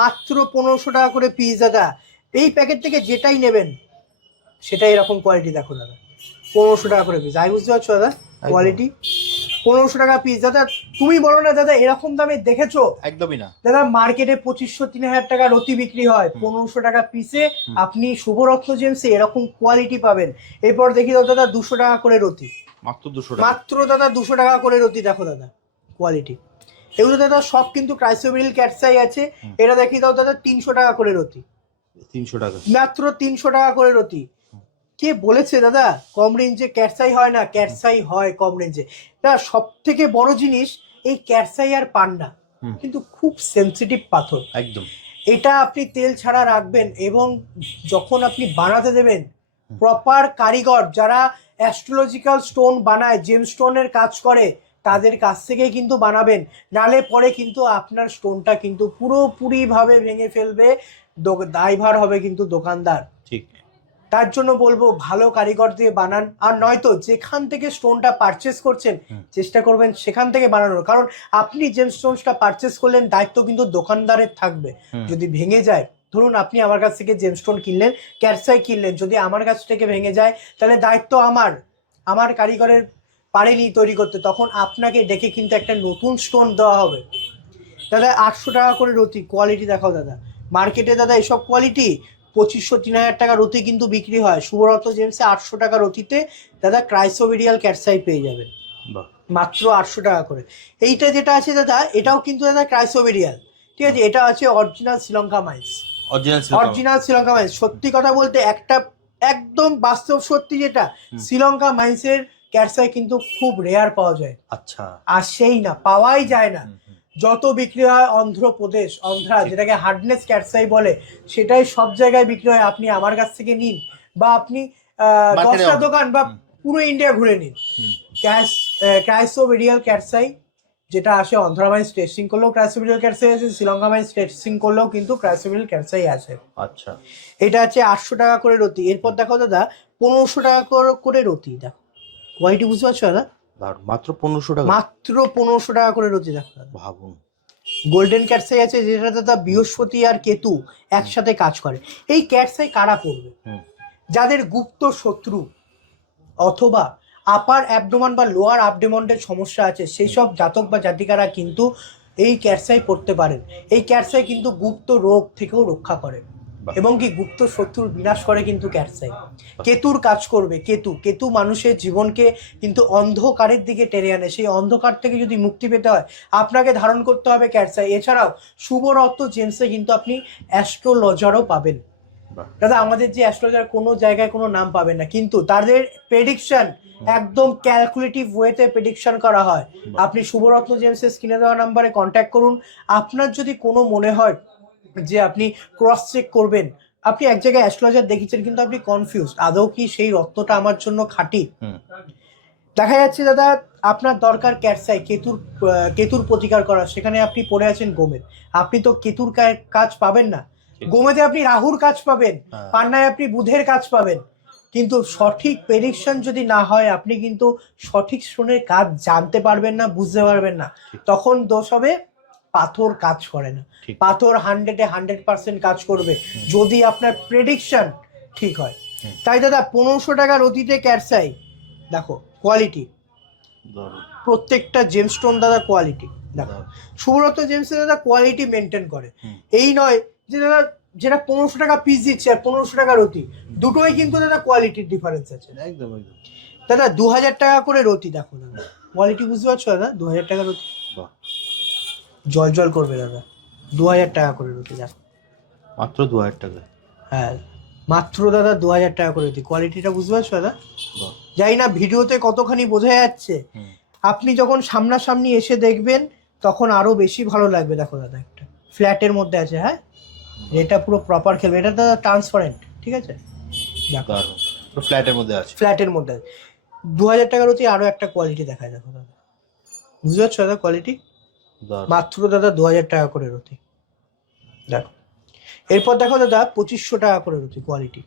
মাত্র 1,500 টাকা করে পিস দাদা। এই প্যাকেট থেকে যেটাই নেবেন সেটাই এরকম কোয়ালিটি, দেখো দাদা 1,500 টাকা করে পিস। আই বুঝতে পারছো দাদা কোয়ালিটি? 1,500 টাকা পিস দাদা। তুমি বলো না দাদা এরকম দামে দেখেছো? একদমই না দাদা। মার্কেটে 2,500 3,000 টাকা রতি বিক্রি হয়, 1,500 টাকা পিসে আপনি শুভরত্ন জেমসে এরকম কোয়ালিটি পাবেন। এরপর দেখি দাও দাদা 200 টাকা করে রতি, মাত্র 200 টাকা, মাত্র দাদা 200 টাকা করে রতি। দেখো দাদা কোয়ালিটি, এগুলো দাদা সব কিন্তু ক্রাইসোবেরিল ক্যাটসাই আছে। এটা দেখি দাও দাদা 300 টাকা করে রতি, 300 টাকা, মাত্র 300 টাকা করে রতি। কে বলেছে দাদা কম রেঞ্জে ক্যাটসাই হয় না? ক্যাটসাই হয় কম রেঞ্জে দাদা। সব থেকে বড় জিনিস এই ক্যাটসাই আর পান্না, কিন্তু খুব সেনসিটিভ পাথর একদম। এটা আপনি তেল ছাড়া রাখবেন এবং যখন আপনি বানাতে দেবেন প্রপার কারিগর যারা অ্যাস্ট্রোলজিক্যাল স্টোন বানায়, জেম স্টোনের কাজ করে, তাদের কাছ থেকে কিন্তু বানাবেন, নালে পরে কিন্তু আপনার স্টোনটা কিন্তু পুরোপুরিভাবে ভেঙে ফেলবে, দায়ভার হবে কিন্তু দোকানদার। ঠিক, তার জন্য বলবো ভালো কারিগর দিয়ে বানান, আর নয়তো যেখান থেকে স্টোনটা পারচেস করছেন চেষ্টা করবেন সেখান থেকে বানানোর, কারণ আপনি যে স্টোনটা পারচেস করলেন দায়িত্ব কিন্তু দোকানদারের থাকবে। যদি ভেঙে যায়, ধরুন আপনি আমার কাছ থেকে জেমস্টোন কিনলেন, ক্যাটসাই কিনলেন, যদি আমার কাছ থেকে ভেঙে যায় তাহলে দায়িত্ব আমার কারিগরের পারেনি তৈরি করতে, তখন আপনাকে ডেকে কিন্তু একটা নতুন স্টোন দেওয়া হবে। দাদা 800 টাকা করে রতি, কোয়ালিটি দেখাও দাদা। মার্কেটে দাদা এসব কোয়ালিটি 2500-3000 টাকা রতি কিন্তু বিক্রি হয়, শুভরত্ন জেমসে 800 টাকা রতিতে দাদা ক্রাইসোবেরিয়াল ক্যাটসাই পেয়ে যাবেন মাত্র 800 টাকা করে। এইটা যেটা আছে দাদা এটাও কিন্তু দাদা ক্রাইসোবেরিয়াল, ঠিক আছে, এটা আছে original Sri Lanka mines, original Sri Lanka mines. সত্যি কথা বলতে একটা একদম বাস্তব সত্যি, যেটা শ্রীলঙ্কা মাইন্সের ক্যাটসাই কিন্তু খুব রেয়ার পাওয়া যায়। আচ্ছা, আর সেই না, পাওয়াই যায় না। যত বিক্রি হয় অন্ধ্রপ্রদেশ, যেটাকে হার্ডনেস ক্যাটসাই বলে, সেটাই সব জায়গায় বিক্রি হয়। আপনি আমার কাছ থেকে নিন বা আপনি 10টা দোকান বা পুরো ইন্ডিয়া ঘুরে নিন, ক্রাইসোবেরিয়াল ক্যাটসাই যেটা আসে, অন্ধ্রা মাইন্স টেস্টিং করলেও ক্রাইসোবেরিয়াল ক্যাটসাই আছে, শ্রীলঙ্কা মাইন্স টেস্টিং করলেও কিন্তু ক্রাইসোবেরিয়াল ক্যাটসাই আছে। আচ্ছা, এটা আছে 800 টাকা করে রতি। এরপর দেখো দাদা 1500 টাকা করে রতি, দেখো কোয়ালিটি বুঝতে পারছো দাদা, মাত্র 1500 টাকা, মাত্র 1500 টাকা করে রতি। দেখো ভাবুন, গোল্ডেন ক্যাটসাই আছে যেটা দাদা বৃহস্পতি আর কেতু একসাথে কাজ করে। এই ক্যাটসাই কারা পড়বে? যাদের গুপ্ত শত্রু অথবা আপার অ্যাবডোমান বা লোয়ার অ্যাবডোমানের সমস্যা আছে, সেই সব জাতক বা জাতিকারা কিন্তু এই ক্যাটসাই পড়তে পারেন। এই ক্যাটসাই কিন্তু গুপ্ত রোগ থেকেও রক্ষা করে এবং কি গুপ্ত শত্রুর বিনাশ করে কিন্তু ক্যাটসাই। কেতুর কাজ করবে, কেতু মানুষের জীবনকে কিন্তু অন্ধকারের দিকে টেনে আনে। সেই অন্ধকার থেকে যদি মুক্তি পেতে হয় আপনাকে ধারণ করতে হবে ক্যাটসাই। এছাড়াও শুভরত্ন জেমসে কিন্তু আপনি অ্যাস্ট্রোলজারও পাবেন। দাদা আমাদের যে অ্যাস্ট্রোলজার কোনো জায়গায় কোনো নাম পাবেন না, কিন্তু তাদের প্রেডিকশন একদম ক্যালকুলেটিভ ওয়েতে প্রেডিকশন করা হয়। আপনি শুভরত্ন জেমসের স্ক্রিনে দেওয়া নাম্বারে কন্ট্যাক্ট করুন। আপনার যদি কোনো মনে হয় যে আপনি ক্রস চেক করবেন, আপনি এক জায়গায় অ্যাস্ট্রোলজার দেখেছেন কিন্তু আপনি কনফিউজ, আদৌ কি সেই রত্নটা আমার জন্য খাঁটি, দেখা যাচ্ছে দাদা আপনার দরকার ক্যাটসাই কেতুর প্রতিকার করা, সেখানে আপনি পড়ে আছেন গোমেদ, আপনি তো কেতুর কাজ পাবেন না, গোমেদে আপনি রাহুর কাজ পাবেন, পান্নায় আপনি বুধের কাজ পাবেন। কিন্তু সঠিক প্রেডিকশন যদি না হয় আপনি কিন্তু সঠিক স্টোনের কাজ জানতে পারবেন না, বুঝতে পারবেন না, তখন দোষ হবে পাথর কাজ করে না। পাথর 100% কাজ করবে যদি আপনার প্রেডিকশন ঠিক হয়। তাই দাদা 1500 টাকার অতীতে ক্যাটসাই, দেখো কোয়ালিটি, প্রত্যেকটা জেমস্টোন দাদা কোয়ালিটি দেখো। শুভরত্ন জেমসে দাদা কোয়ালিটি মেনটেন করে, এই নয় যে দাদা যেটা 1500 টাকা পিস দিচ্ছে আর 1500 টাকার রতি, দুটোই কিন্তু দাদা কোয়ালিটির ডিফারেন্স আছে। একদম দাদা 2000 টাকা করে রতি, দেখো দাদা কোয়ালিটি বুঝতে পারছো দাদা, 2000 টাকা রতি জল করবে দাদা, 2000 টাকা করে রতি দেখো, মাত্র 2000 টাকা। হ্যাঁ মাত্র দাদা 2000 টাকা করে রতি, কোয়ালিটিটা বুঝতে পারছো দাদা? জানি না ভিডিওতে কতখানি বোঝা যাচ্ছে, আপনি যখন সামনাসামনি এসে দেখবেন তখন আরো বেশি ভালো লাগবে। দেখো দাদা একটা ফ্ল্যাটের মধ্যে আছে, হ্যাঁ এটা পুরো প্রপার খেলবে, এটা দাদা ট্রান্সপারেন্ট, ঠিক আছে, দেখো ফ্ল্যাটের মধ্যে আছে, ফ্ল্যাটের মধ্যে আছে। 2000 টাকার অতি আরো একটা কোয়ালিটি দেখায়, দেখো দাদা বুঝতে পারছো দাদা কোয়ালিটি, মাত্র দাদা 2000 টাকা করে রতি দেখো। এরপর দেখো দাদা 2500 টাকা করে রতি, কোয়ালিটি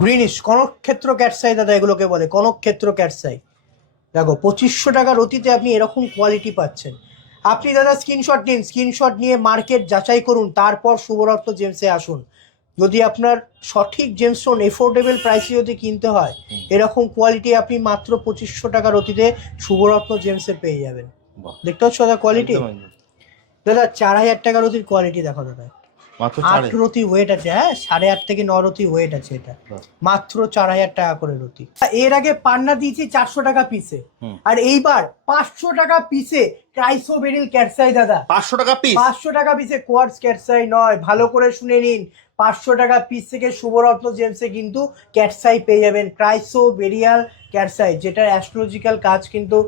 গ্রিনিশ কনকক্ষেত্র ক্যাটসাই দাদা, এগুলোকে বলে কনকক্ষেত্র ক্যাটসাই। দেখো 2500 টাকা রতিতে আপনি এরকম কোয়ালিটি পাচ্ছেন। আপনি দাদা স্ক্রিনশট নিন, স্ক্রিনশট নিয়ে মার্কেট যাচাই করুন, তারপর শুভরত্ন জেমসে আসুন। যদি আপনার সঠিক জেমস্টোন এফোর্ডেবল প্রাইসে যদি কিনতে হয়, এরকম কোয়ালিটি আপনি মাত্র 2500 টাকা রতিতে শুভরত্ন জেমসে পেয়ে যাবেন। দেখতে পাচ্ছ দাদা কোয়ালিটি, দাদা 4000 টাকা রতির কোয়ালিটি দেখো দাদা, 8 রতি ওয়েট আছে, হ্যাঁ 8.5 থেকে 9 রতি ওয়েট আছে, এটা মাত্র 4000 টাকা করে রতি। এর আগে পান্না দিয়েছি 400 টাকা পিসে, আর এইবার 500 টাকা পিসে ক্রাইসোবেরিল ক্যাটসাই দাদা, 500 টাকা পিস, 500 টাকা পিসে কোয়ার্টজ ক্যাটসাই নয়, ভালো করে শুনে নিন, 500 টাকা পিস থেকে শুভরত্ন জেমসে কিন্তু ক্যাটসাই পেয়ে যাবেন, ক্রাইসোবেরিয়াল ক্যাটসাই, যেটার অ্যাস্ট্রোলজিক্যাল কাজ কিন্তু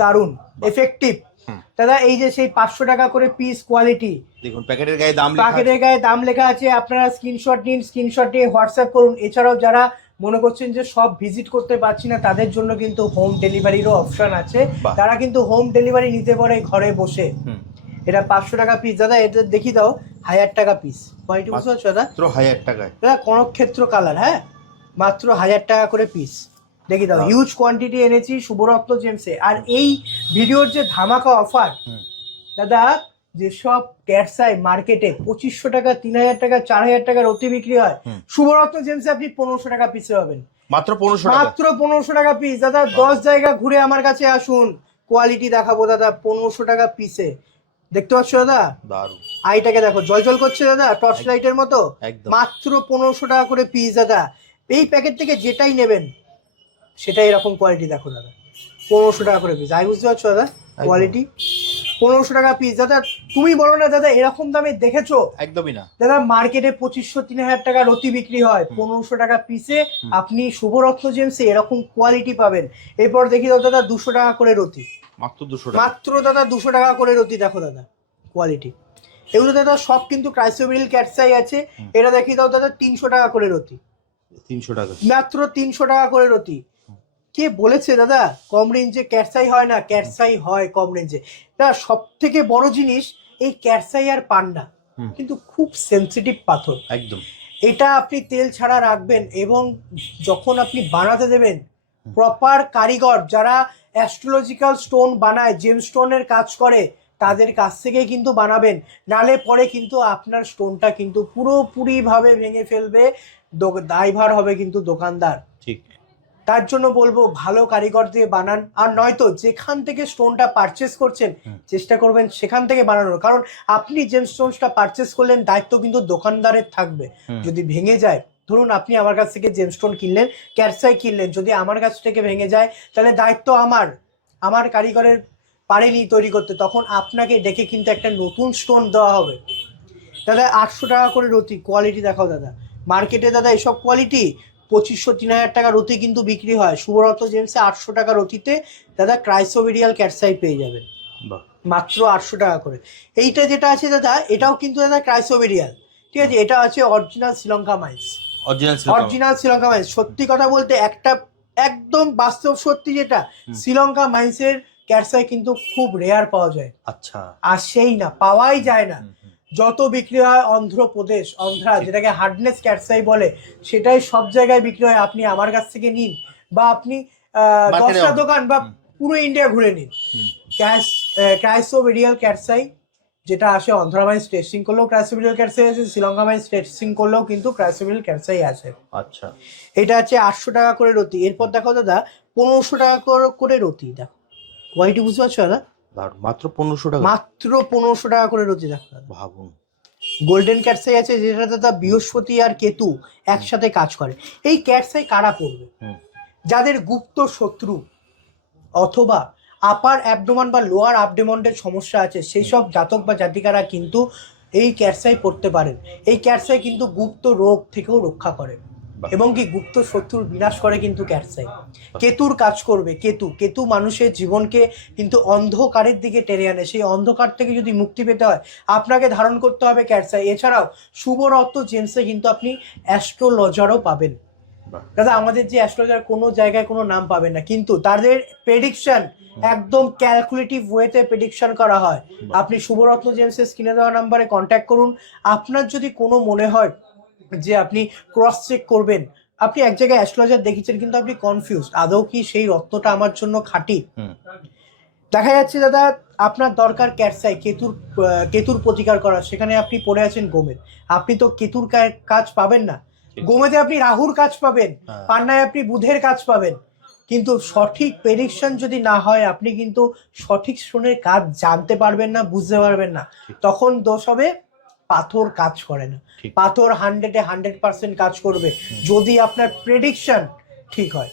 দারুণ এফেক্টিভ। দাদা এই যে সেই 500 টাকা করে পিস কোয়ালিটি, দেখুন প্যাকেটের গায়ে দাম লেখা আছে, আপনারা স্ক্রিনশট নিন, স্ক্রিনশট নিয়ে হোয়াটসঅ্যাপ করুন। এছাড়াও যারা মনে করছেন যে সব ভিজিট করতে পারছি না, তাদের জন্য কিন্তু হোম ডেলিভারিরও অপশন আছে, তারা কিন্তু হোম ডেলিভারি নিতে পারে ঘরে বসে। এটা 500 টাকা পিস দাদা, এটা দেখি দাও 1000 টাকা পিস, কোয়ালিটি বুঝতে পারছো দাদা? মাত্র 1000 টাকায় দাদা কনকক্ষেত্র কালার, হ্যাঁ মাত্র 1000 টাকা করে পিস, দেখি দাও হিউজ কোয়ান্টিটি এনেছি শুভরত্ন জেমসে। আর এই ভিডিওর যে ধামাকা অফার দাদা, যেসব ক্যাটসাই মার্কেটে 2500 টাকা, 3000 টাকা, 4000 টাকার অতি বিক্রি হয়, শুভরত্ন জেমসে আপনি 1500 টাকা পিসে পাবেন, মাত্র 1500 টাকা পিস। দাদা 10 জায়গা ঘুরে আমার কাছে আসুন, কোয়ালিটি দেখাবো দাদা 1500 টাকা পিসে। দেখতে পাচ্ছ দাদা, দারুণ, আইটাকে দেখো জল করছে দাদা, টর্চ লাইটের মতো, মাত্র 1500 টাকা করে পিস দাদা। এই প্যাকেট থেকে যেটাই নেবেন সেটাই এরকম কোয়ালিটি দেখো দাদা, 1500 টাকা করে পিস। আই বুঝতে পারছো দাদা কোয়ালিটি, 1500 টাকা পিস। দাদা তুমি বলো না দাদা এরকম দামে দেখেছো? একদমই না দাদা, মার্কেটে 2500-3000 টাকা রতি বিক্রি হয়, 1500 টাকা পিসে আপনি শুভরত্ন জেমসে এরকম কোয়ালিটি পাবেন। এরপর দেখি দাও দাদা 200 টাকা করে রতি, মাত্র দাদা 200 টাকা করে রতি, দেখো দাদা কোয়ালিটি। এগুলো দাদা সব কিন্তু ক্রাইসোবেরিল ক্যাটসাই আছে। এটা দেখি দাও দাদা 300 টাকা করে রতি, 300 টাকা, মাত্র 300 টাকা করে রতি। কে বলেছে দাদা কম রেঞ্জে ক্যাটসাই হয় না? ক্যাটসাই হয় কম রেঞ্জে। দাদা সব থেকে বড় জিনিস এই ক্যাটসাই আর পান্ডা কিন্তু খুব সেনসিটিভ পাথর, একদম। এটা আপনি তেল ছাড়া রাখবেন এবং যখন আপনি বানাতে দেবেন, প্রপার কারিগর যারা অ্যাস্ট্রোলজিক্যাল স্টোন বানায়, জেম স্টোনের কাজ করে, তাদের কাছ থেকেই কিন্তু বানাবেন, নালে পরে কিন্তু আপনার স্টোনটা কিন্তু পুরোপুরিভাবে ভেঙে ফেলবে, দায়ভার হবে কিন্তু দোকানদার। ঠিক, তার জন্য বলবো ভালো কারিগর দিয়ে বানান। আর নয়তো যেখান থেকে স্টোনটা পারচেস করছেন চেষ্টা করবেন সেখান থেকে বানানোর, কারণ আপনি জেম স্টোনটা পারচেস করলেন, দায়িত্ব কিন্তু দোকানদারের থাকবে। যদি ভেঙে যায়, ধরুন আপনি আমার কাছ থেকে জেম স্টোন কিনলেন, ক্যাটসাই কিনলেন, যদি আমার কাছ থেকে ভেঙে যায় তাহলে দায়িত্ব আমার কারিগরের পারেনি তৈরি করতে, তখন আপনাকে ডেকে কিন্তু একটা নতুন স্টোন দেওয়া হবে। দাদা 800 টাকা করে রতি, কোয়ালিটি দেখাও দাদা। মার্কেটে দাদা এসব কোয়ালিটি 2500-3000 টাকা রতি কিন্তু বিক্রি হয়, শুভরত্ন জেমসে 800 টাকা রতিতে দাদা ক্রাইসোবেরিয়াল ক্যাটসাই পেয়ে যাবেন, মাত্র 800 টাকা করে। এইটা যেটা আছে দাদা, এটাও কিন্তু দাদা ক্রাইসোবেরিয়াল, ঠিক আছে? এটা আছে original Sri Lanka mines, original Sri Lanka mines. সত্যি কথা বলতে একটা একদম বাস্তব সত্যি, যেটা শ্রীলঙ্কা মাইন্সের ক্যাটসাই কিন্তু খুব রেয়ার পাওয়া যায়, আচ্ছা আসেই না, পাওয়াই যায় না। যত বিক্রি হয় অন্ধ্রপ্রদেশ, যেটাকে হার্ডনেস ক্যাটসাই বলে, সেটাই সব জায়গায় বিক্রি হয়। আপনি আমার কাছ থেকে নিন বা আপনি 10টা দোকান বা পুরো ইন্ডিয়া ঘুরে নিন, ক্রাইসোবেরিয়াল ক্যাটসাই যেটা আসে, অন্ধ্রা মাইন্স টেস্টিং করলেও ক্রাইসোবেরিয়াল ক্যাটসাই আছে, শ্রীলঙ্কা মাইন্স টেস্টিং করলেও কিন্তু ক্রাইসোবেরিয়াল ক্যাটসাই আছে। আচ্ছা, এটা আছে 800 টাকা করে রতি। এরপর দেখো দাদা 1500 টাকা করে রতি, দেখো কোয়ালিটি বুঝতে পারছো দাদা, মাত্র 1500 টাকা, মাত্র 1500 টাকা করে রতি, দেখো ভাবুন। গোল্ডেন ক্যাটসাই আছে, যেটা দাদা বৃহস্পতি আর কেতু একসাথে কাজ করে। এই ক্যাটসাই কারা পড়বে? যাদের গুপ্ত শত্রু অথবা আপার অ্যাবডোমেন বা লোয়ার অ্যাবডোমেনের সমস্যা আছে, সেই সব জাতক বা জাতিকারা কিন্তু এই ক্যাটসাই পড়তে পারেন। এই ক্যাটসাই কিন্তু গুপ্ত রোগ থেকেও রক্ষা করে এবং কি গুপ্ত শত্রুর বিনাশ করে কিন্তু ক্যাটসাই। কেতুর কাজ করবে, কেতু মানুষের জীবনকে কিন্তু অন্ধকারের দিকে টেনে আনে। সেই অন্ধকার থেকে যদি মুক্তি পেতে হয়, আপনাকে ধারণ করতে হবে ক্যাটসাই। এছাড়াও শুভরত্ন জেমসে কিন্তু আপনি অ্যাস্ট্রোলজারও পাবেন। দাদা আমাদের যে অ্যাস্ট্রোলজার কোনো জায়গায় কোনো নাম পাবেন না, কিন্তু তাদের প্রেডিকশন একদম ক্যালকুলেটিভ ওয়েতে প্রেডিকশন করা হয়। আপনি শুভরত্ন জেমসের স্ক্রিনে দেওয়া নাম্বারে কন্ট্যাক্ট করুন। আপনার যদি কোনো মনে হয় যে আপনি ক্রস চেক করবেন, আপনি এক জায়গায় অ্যাস্ট্রোলজার দেখেছেন কিন্তু আপনি কনফিউজ, আদৌ কি সেই রত্নটা আমার জন্য খাঁটি? দেখা যাচ্ছে দাদা আপনার দরকার ক্যাটসাই, কেতুর প্রতিকার করা, সেখানে আপনি পড়ে আছেন গোমেদ, আপনি তো কেতুর কাজ পাবেন না, গোমেদে আপনি রাহুর কাজ পাবেন, পান্নায় আপনি বুধের কাজ পাবেন। কিন্তু সঠিক প্রেডিকশন যদি না হয়, আপনি কিন্তু সঠিক স্টোনের কাজ জানতে পারবেন না, বুঝতে পারবেন না, তখন দোষ হবে পাথর কাজ করে না। পাথর 100% কাজ করবে যদি আপনার প্রেডিকশন ঠিক হয়।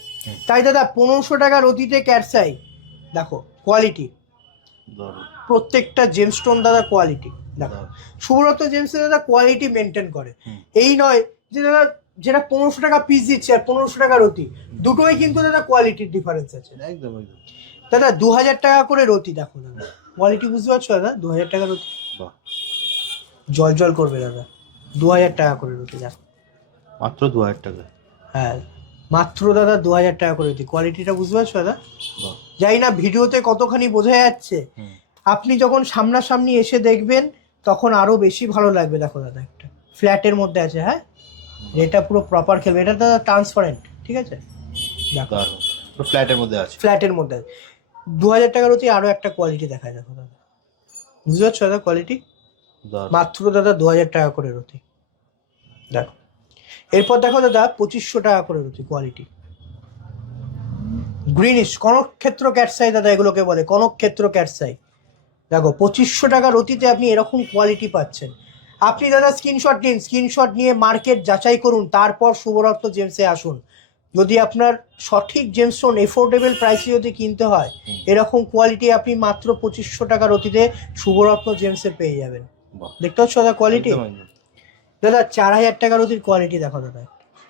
তাই দাদা 1500 টাকার অতীতে ক্যাটসাই দেখো কোয়ালিটি, প্রত্যেকটা জেমস্টোন দাদা কোয়ালিটি দেখো। শুভরত্ন জেমসে দাদা কোয়ালিটি মেনটেন করে, এই নয় যে দাদা যেটা 1500 টাকা পিস দিচ্ছে আর 1500 টাকার রতি, দুটোই কিন্তু দাদা কোয়ালিটির ডিফারেন্স আছে একদম। দাদা 2000 টাকা করে রতি, দেখো দাদা কোয়ালিটি বুঝতে পারছো দাদা? 2000 টাকা রতি, বাহ, জল জল করবে দাদা। 2000 টাকা করে রতি দেখো। মাত্র 2000 টাকা। হ্যাঁ মাত্র দাদা 2000 টাকা করে রতি। কোয়ালিটিটা বুঝতে পারছো দাদা? বাহ, জানি না ভিডিওতে কতখানি বোঝা যাচ্ছে, হুম, আপনি যখন সামনাসামনি এসে দেখবেন তখন আরো বেশি ভালো লাগবে। দেখো দাদা একটা ফ্ল্যাটের মধ্যে আছে, হ্যাঁ এটা পুরো প্রপার খেলবে, এটা দাদা ট্রান্সপারেন্ট, ঠিক আছে দেখো দারুণ, পুরো ফ্ল্যাটের মধ্যে আছে। ফ্ল্যাটের মধ্যে আছে। 2000 টাকার অতি আরো একটা কোয়ালিটি দেখায় দেখো দাদা, বুঝতে পারছো দাদা কোয়ালিটি? দারুণ, মাত্র দাদা 2000 টাকা করে রতি দেখো। এরপর দেখো দাদা 2500 টাকা করে রতি কোয়ালিটি, গ্রিনিশ কনকক্ষেত্র ক্যাটসাই দাদা, এগুলোকে বলে কনকক্ষেত্র ক্যাটসাই। দেখো 2500 টাকা রতিতে আপনি এরকম কোয়ালিটি পাচ্ছেন। আপনি দাদা স্ক্রিনশট নিন, স্ক্রিনশট নিয়ে মার্কেট যাচাই করুন, তারপর শুভরত্ন জেমসে আসুন। যদি আপনার সঠিক জেমস্টোন এফোর্ডেবল প্রাইসে যদি কিনতে হয়, এরকম কোয়ালিটি আপনি মাত্র 2500 টাকা রতিতে শুভরত্ন জেমসে পেয়ে যাবেন। বাহ, দেখতে পাচ্ছ দাদা কোয়ালিটি? একদম, একদম। দাদা 4000 টাকা রতির কোয়ালিটি দেখো দাদা,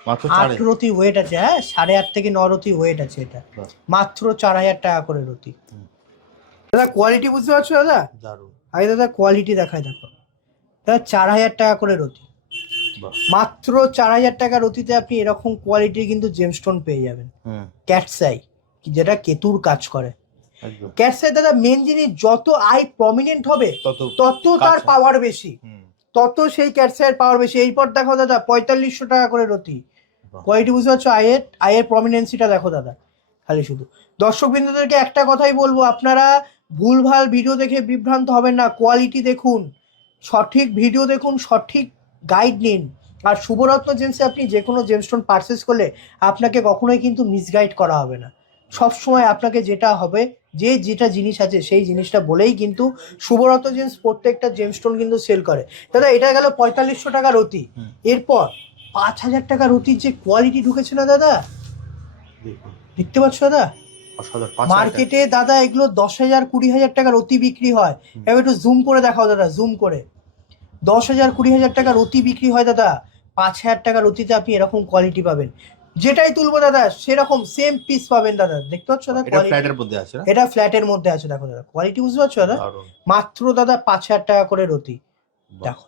মাত্র 8 রতি ওয়েট আছে, হ্যাঁ 8.5 থেকে 9 রতি ওয়েট আছে এটা, বাহ, মাত্র 4000 টাকা করে রতি। দাদা কোয়ালিটি বুঝতে পারছো দাদা? দারুণ, আগে দাদা কোয়ালিটি দেখায় দেখো দাদা, 4000 টাকা করে রতি, বাহ, মাত্র 4000 টাকা রতিতে আপনি এরকম কোয়ালিটির কিন্তু জেমস্টোন পেয়ে যাবেন। হুম, ক্যাটসাই, যেটা কেতুর কাজ করে। একদম, ক্যাটসাই দাদা মেন জিনিস, যত আই প্রমিনেন্ট হবে তত তার কাছে। পাওয়ার বেশি, হুম, তত সেই ক্যাটসাইয়ের পাওয়ার বেশি। এইপর দেখো দাদা 4500 টাকা করে রতি, বাহ, কোয়ালিটি বুঝতে পারছো? আয়ের প্রমিনেন্সিটা দেখো দাদা খালি শুধু। দর্শক বিন্দুদেরকে একটা কথাই বলবো, আপনারা ভুলভাল ভিডিও দেখে বিভ্রান্ত হবেন না, কোয়ালিটি দেখুন, সঠিক ভিডিও দেখুন, সঠিক গাইড নিন। আর শুভরত্ন জেমসে আপনি যে কোনো জেমস্টোন পারচেস করলে আপনাকে কখনোই কিন্তু মিসগাইড করা হবে না। সব সময় আপনাকে যেটা হবে, যে যেটা জিনিস আছে সেই জিনিসটা বলেই কিন্তু শুভরত্ন জেমস প্রত্যেকটা জেমস্টোন কিন্তু সেল করে। দাদা এটা গেল 4500 টাকা রতি। হুম। এরপর 5000 টাকা রতির যে কোয়ালিটি ঢুকেছে না দাদা, দেখুন, দেখতে পাচ্ছ দাদা? অসাধারণ, 5000 টাকা। মার্কেটে দাদা এগুলো 10,000 20,000 টাকা রতি বিক্রি হয়। এবার একটু জুম করে দেখাও দাদা, জুম করে। 10,000 20,000 টাকা রতি বিক্রি হয় দাদা, 5,000 টাকা রতিতে আপনি এরকম কোয়ালিটি পাবেন। যেটাই তুলবো দাদা সেরকম সেম পিস পাবেন দাদা, দেখতে পাচ্ছ দাদা? এটা ফ্ল্যাটের মধ্যে আছে না? এটা ফ্ল্যাটের মধ্যে আছে দেখো দাদা, কোয়ালিটি বুঝতে পারছো দাদা? দারুণ, মাত্র দাদা 5,000 টাকা করে রতি বাহ, দেখো।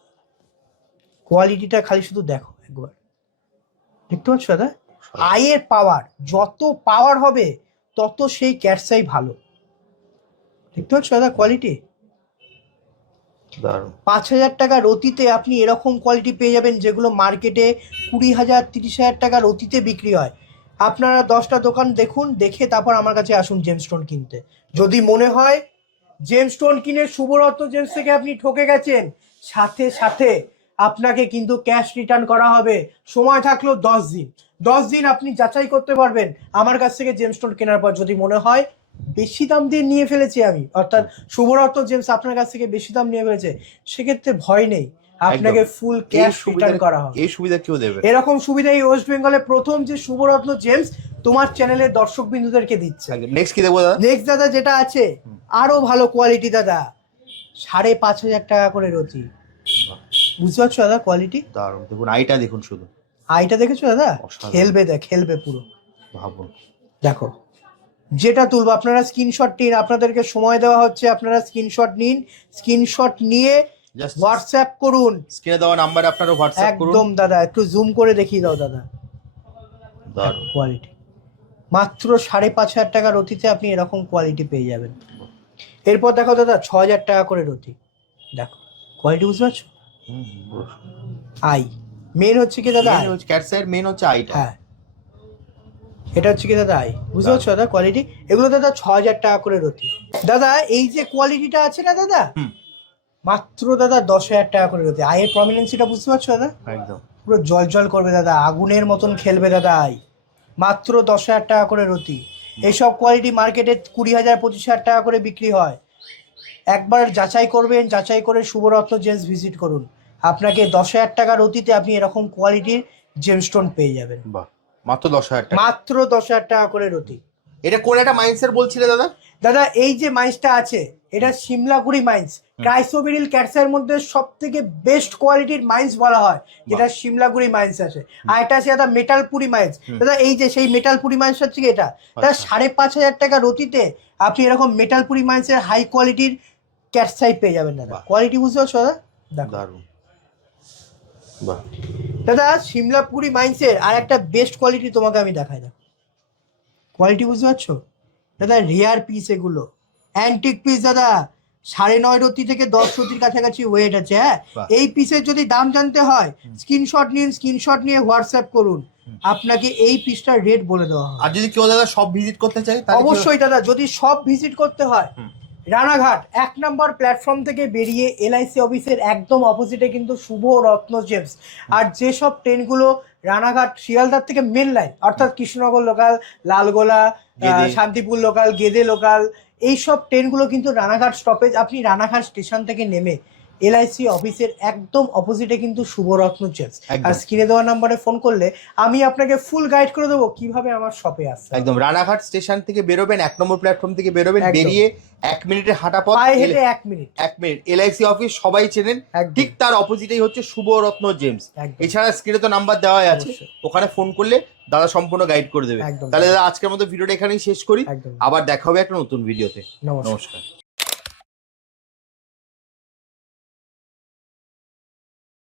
কোয়ালিটিটা খালি শুধু দেখো একবার, দেখতে পাচ্ছ দাদা? আয়ের পাওয়ার, যত পাওয়ার হবে তত সেই ক্যাটসাই ভালো, দেখতে পাচ্ছ দাদা কোয়ালিটি? দারুণ, 5,000 টাকা রতিতে আপনি এরকম কোয়ালিটি পেয়ে যাবেন, যেগুলো মার্কেটে 20,000 30,000 টাকা রতিতে বিক্রি হয়। আপনারা 10টা দোকান দেখুন, দেখে তারপর আমার কাছে আসুন জেমস্টোন কিনতে। যদি মনে হয় জেমস্টোন কিনে শুভরত্ন জেমস থেকে আপনি ঠকে গেছেন, সাথে সাথে আপনাকে কিন্তু ক্যাশ রিটার্ন করা হবে। সময় থাকলো 10 দিন, 10 দিন আপনি যাচাই করতে পারবেন আমার কাছ থেকে জেমস্টোন কেনার পর। যদি মনে হয় বেশি দাম দিয়ে নিয়ে ফেলেছি আমি, অর্থাৎ শুভরত্ন জেমস আপনার কাছ থেকে বেশি দাম নিয়ে ফেলেছে, সেক্ষেত্রে ভয় নেই, আপনাকে ফুল ক্যাশ রিটার্ন করা হবে। এই সুবিধা কেউ দেবে? এরকম সুবিধা এই ওয়েস্ট বেঙ্গলে প্রথম যে শুভরত্ন জেমস তোমার চ্যানেলের দর্শক বিন্দুদেরকে দিচ্ছে। নেক্সট কি দেবো দাদা? নেক্সট দাদা যেটা আছে আরো ভালো কোয়ালিটি দাদা, 5,500 টাকা করে রতি, বাহ, বুঝতে পারছো দাদা কোয়ালিটি? দারুণ, দেখুন আইটা দেখুন শুধু, আইটা দেখেছো দাদা? অসাধারণ। খেলবে খেলবে পুরো, ভাবুন, দেখো যেটা তুলবো আপনারা স্ক্রিনশট নিন, আপনাদেরকে সময় দেওয়া হচ্ছে, আপনারা স্ক্রিনশট নিন, স্ক্রিনশট নিয়ে জাস্ট হোয়াটসঅ্যাপ করুন। স্ক্রিনে দেওয়া নাম্বারে আপনারা হোয়াটসঅ্যাপ করুন। একদম দাদা, একটু জুম করে দেখিয়ে দাও দাদা, দারুণ, কোয়ালিটি মাত্র 5,500 টাকা রতিতে আপনি এরকম কোয়ালিটি পেয়ে যাবেন। এরপর দেখো দাদা 6,000 টাকা করে রতি, দেখো কোয়ালিটি বুঝতে পারছো? হুম, পুরো। আই মেন হচ্ছে কি দাদা? মেন হচ্ছে ক্যাটসাইয়ের, মেন হচ্ছে আইটা। হ্যাঁ এটা হচ্ছে কি দাদা আই, বুঝতে পারছো দাদা কোয়ালিটি? এগুলো দাদা 6,000 টাকা করে রতি। দাদা এই যে কোয়ালিটিটা আছে না দাদা, হুম, মাত্র দাদা 10,000 টাকা করে রতি। আয়ের প্রমিনেন্সিটা বুঝতে পারছো দাদা? একদম, পুরো জল জল করবে দাদা, আগুনের মতন খেলবে দাদা আই, মাত্র 10,000 টাকা করে রতি। এইসব কোয়ালিটি মার্কেটে 20,000 25,000 টাকা করে বিক্রি হয়। একবার যাচাই করবেন, যাচাই করে শুভরত্ন জেমস ভিজিট করুন, আপনাকে 10,000 টাকা রতিতে আপনি এরকম কোয়ালিটির জেমস্টোন পেয়ে যাবেন, বাহ, মাত্র 10,000 টাকা। মাত্র 10,000 টাকা করে রতি। এটা কোন একটা মাইন্সের বলছিলে দাদা? দাদা এই যে মাইন্সটা আছে এটা সিমলাগুড়ি মাইন্স, ক্রাইসোবেরিল ক্যাটসের মধ্যে সব থেকে বেস্ট কোয়ালিটির মাইন্স বলা হয়, যেটা সিমলাগুড়ি মাইন্স আছে। আর এটা আছে দাদা মেটালপুরি মাইন্স। দাদা এই যে সেই মেটালপুরি মাইন্স হচ্ছে কি এটা, দাদা 5,500 টাকা রতিতে আপনি এরকম মেটালপুরি মাইন্সের হাই কোয়ালিটির ক্যাট সাইড পেয়ে যাবেন দাদা। বাহ। কোয়ালিটি বুঝতে পারছো দাদা? দেখো দারুণ। বাহ। দাদা সিমলাপুরি মাইন্সের আর একটা বেস্ট কোয়ালিটি তোমাকে আমি দেখাই। দাও কোয়ালিটি বুঝতে পারছো দাদা? রেয়ার পিস এগুলো, অ্যান্টিক পিস দাদা। 9.5 রতি থেকে 10 রতির কাছাকাছি ওয়েট আছে। হ্যাঁ, বাহ। এই পিসের যদি দাম জানতে হয় স্ক্রিনশট নিন, স্ক্রিনশট নিয়ে হোয়াটসঅ্যাপ করুন, আপনাকে এই পিসটার রেট বলে দেওয়া হবে। আর যদি কেউ দাদা সব ভিজিট করতে চায় তাহলে অবশ্যই দাদা, যদি সব ভিজিট করতে হয় রানাঘাট 1 নম্বর প্ল্যাটফর্ম থেকে বেরিয়ে এলআইসি অফিসের একদম অপোজিটে কিন্তু শুভ রত্ন জেমস। আর যেসব ট্রেনগুলো রানাঘাট শিয়ালদার থেকে মেন লাইন অর্থাৎ Krishnanagar local, Lalgola, Gede. Shantipur local, Gede local, এইসব ট্রেনগুলো কিন্তু রানাঘাট স্টপেজ। আপনি রানাঘাট স্টেশন থেকে নেমে এলআইসি অফিসের একদম অপোজিটে কিন্তু শুভরত্ন জেমস। একদম। আর স্ক্রিনে দেওয়া নাম্বারে ফোন করলে আমি আপনাকে ফুল গাইড করে দেবো কিভাবে আমার শপে আসতে হবে। একদম রানাঘাট স্টেশন থেকে বেরোবেন, 1 নম্বর প্ল্যাটফর্ম থেকে বেরোবেন, একদম। বেরিয়ে 1 মিনিটের হাঁটা পথ, পায়ে হেঁটে 1 মিনিট। 1 মিনিট এলআইসি অফিস সবাই চেনেন, একদম। ঠিক তার অপোজিটেই হচ্ছে শুভরত্ন জেমস। একদম। এছাড়া স্ক্রিনে তো নাম্বার দেওয়াই আছে, অবশ্যই। ওখানে ফোন করলে দাদা সম্পূর্ণ গাইড করে দেবে। একদম। তাহলে দাদা আজকের মতো ভিডিওটা এখানেই শেষ করি, একদম। আবার দেখা হবে একটা নতুন ভিডিওতে। নমস্কার। নমস্কার।